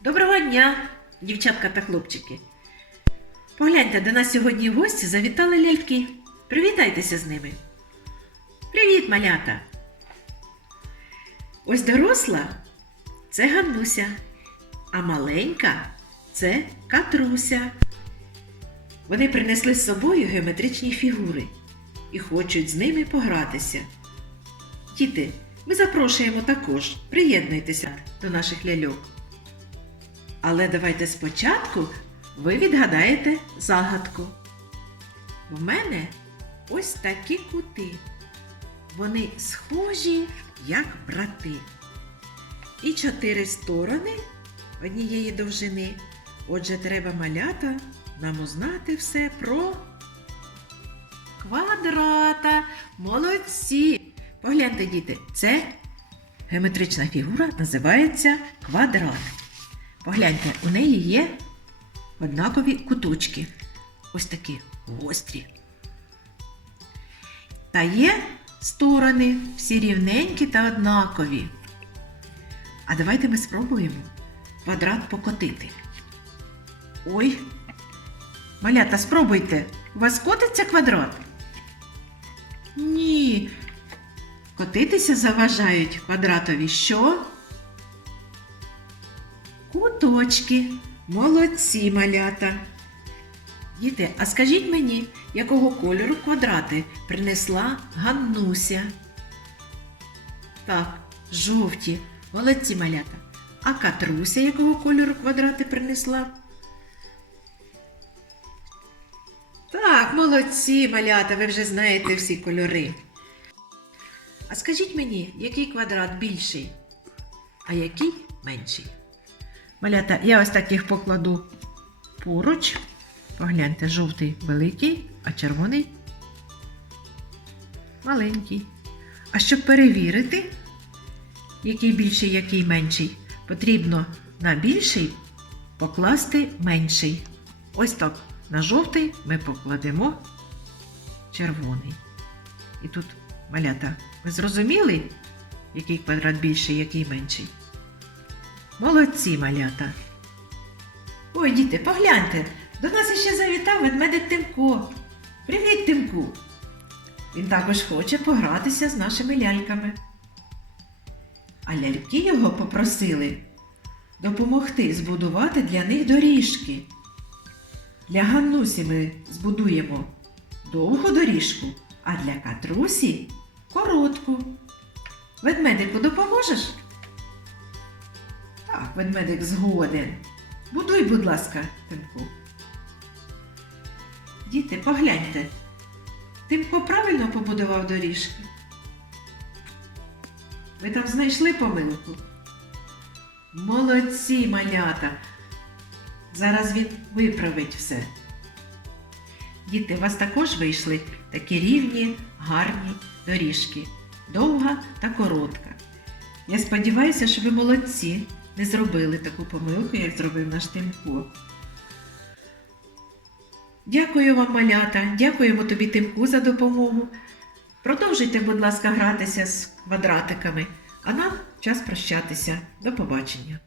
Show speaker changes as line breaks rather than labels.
Доброго дня, дівчатка та хлопчики. Погляньте, до нас сьогодні в гості завітали ляльки. Привітайтеся з ними. Привіт, малята! Ось доросла це Ганнуся, а маленька це Катруся. Вони принесли з собою геометричні фігури і хочуть з ними погратися. Діти, ми запрошуємо також, приєднуйтеся до наших ляльок. Але давайте спочатку ви відгадаєте загадку. В мене ось такі кути. Вони схожі, як брати. І чотири сторони однієї довжини. Отже, треба малята нам узнати все про квадрата. Молодці! Погляньте, діти, це геометрична фігура називається квадрат. Погляньте, у неї є однакові куточки. Ось такі гострі. Та є сторони всі рівненькі та однакові. А давайте ми спробуємо квадрат покотити. Ой, малята, спробуйте. У вас котиться квадрат? Ні. Котитися заважають квадратові що? Куточки. Молодці малята. Діти, а скажіть мені, якого кольору квадрати принесла Ганнуся? Так, жовті. Молодці малята. А Катруся якого кольору квадрати принесла? Так, молодці, малята, ви вже знаєте всі кольори. А скажіть мені, який квадрат більший, а який менший? Малята, я ось так покладу поруч. Погляньте, жовтий великий, а червоний маленький. А щоб перевірити, який більший, який менший, потрібно на більший покласти менший. Ось так на жовтий ми покладемо червоний. І тут, малята, ви зрозуміли, який квадрат більший, який менший? Молодці, малята. Ой, діти, погляньте, до нас іще завітав ведмедик Тимко. Привіт, Тимку! Він також хоче погратися з нашими ляльками. А ляльки його попросили допомогти збудувати для них доріжки. Для Ганнусі ми збудуємо довгу доріжку, а для Катрусі коротку. Ведмедику допоможеш? Ведмедик згоден. Будуй, будь ласка, Тимку. Діти, погляньте. Тимко правильно побудував доріжки? Ви там знайшли помилку? Молодці, малята! Зараз він виправить все. Діти, у вас також вийшли такі рівні, гарні доріжки. Довга та коротка. Я сподіваюся, що ви молодці, не зробили таку помилку, як зробив наш Тимко. Дякую вам, малята, дякуємо тобі, Тимку, за допомогу. Продовжуйте, будь ласка, гратися з квадратиками, а нам час прощатися. До побачення.